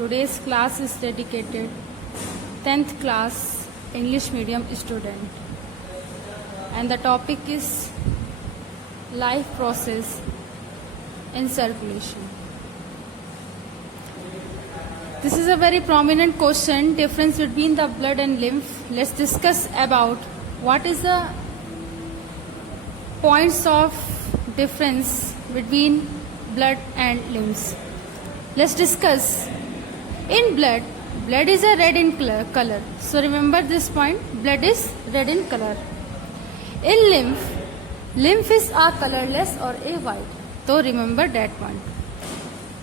Today's class is dedicated 10th class English medium student, and the topic is life process in circulation. This is a very prominent question, difference between the blood and lymph. Let's discuss about what is the points of difference between blood and lymph. Let's discuss. In blood, blood is a red in color. So remember this point, blood is red in color. In lymph, lymph is a colorless or a white. So remember that point.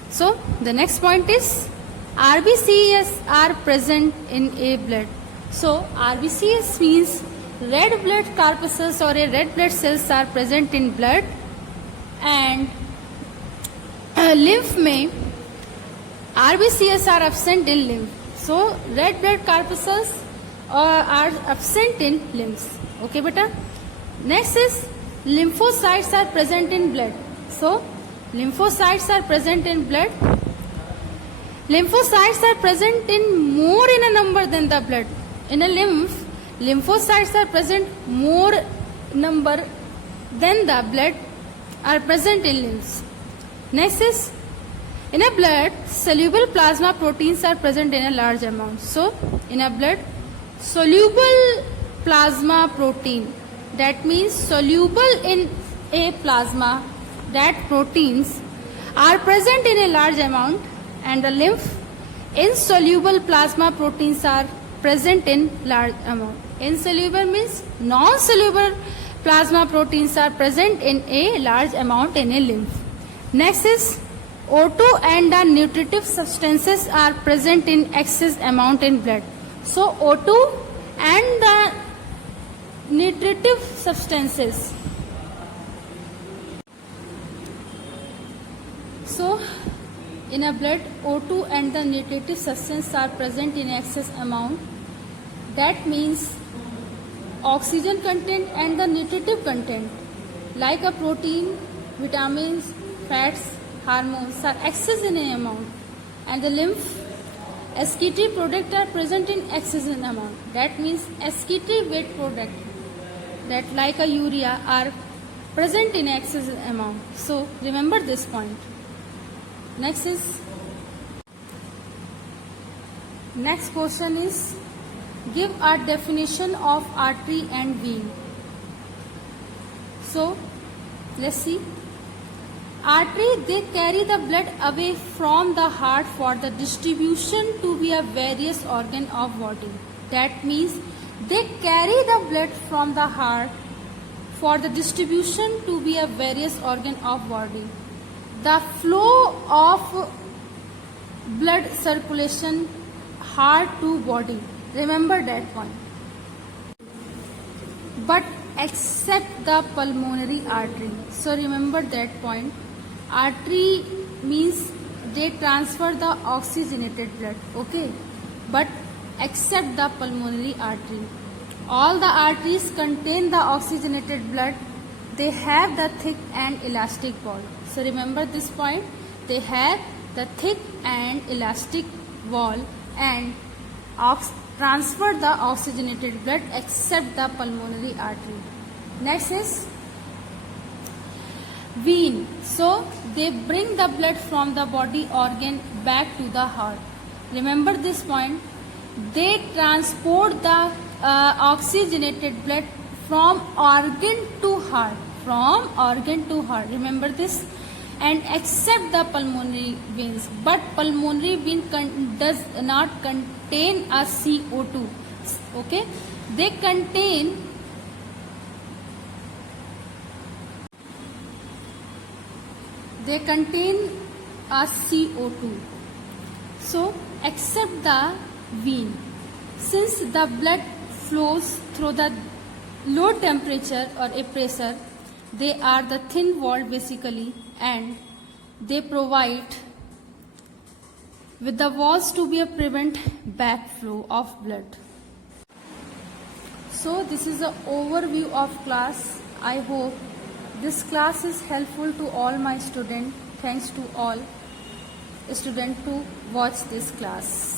So the next point is RBCs are present in a blood. So RBCs means red blood corpuscles or a red blood cells are present in blood, and lymph में RBCs are absent in lymph. So red blood corpuscles are absent in lymphs. Okay, beta. Next is lymphocytes are present in blood. So lymphocytes are present in blood. Lymphocytes are present in more in a number than the blood. In a lymph, lymphocytes are present more number than the blood are present in lymphs. Next is in a blood, soluble plasma proteins are present in a large amount. So in a blood, soluble plasma protein, that means soluble in a plasma, that proteins are present in a large amount, and the lymph, insoluble plasma proteins are present in large amount. Insoluble means non-soluble plasma proteins are present in a large amount in a lymph. Next is O2 and the nutritive substances are present in excess amount in blood. So O2 and the nutritive substances. So in a blood, O2 and the nutritive substances are present in excess amount. That means oxygen content and the nutritive content like a protein, vitamins, fats, hormones are excess in an amount, and the lymph excretory products are present in excess in amount. That means excretory waste product that like a urea are present in excess amount. So remember this point. Next question is give a definition of artery and vein. So let's see. Artery, they carry the blood away from the heart for the distribution to be a various organ of body. That means they carry the blood from the heart for the distribution to be a various organ of body. The flow of blood circulation heart to body. Remember that one. But except the pulmonary artery. So remember that point. Artery means they transfer the oxygenated blood, okay, but except the pulmonary artery. All the arteries contain the oxygenated blood. They have the thick and elastic wall. So remember this point. They have the thick and elastic wall and transfer the oxygenated blood except the pulmonary artery. Next is vein. So they bring the blood from the body organ back to the heart. Remember this point. They transport the oxygenated blood from organ to heart. From organ to heart. Remember this. And except the pulmonary veins. But pulmonary vein does not contain a CO2. Okay. They contain a CO2. So except the vein, since the blood flows through the low temperature or a pressure, they are the thin walled basically, and they provide with the walls to be a prevent backflow of blood. So this is an overview of class. I hope this class is helpful to all my students. Thanks to all. student to watch this class.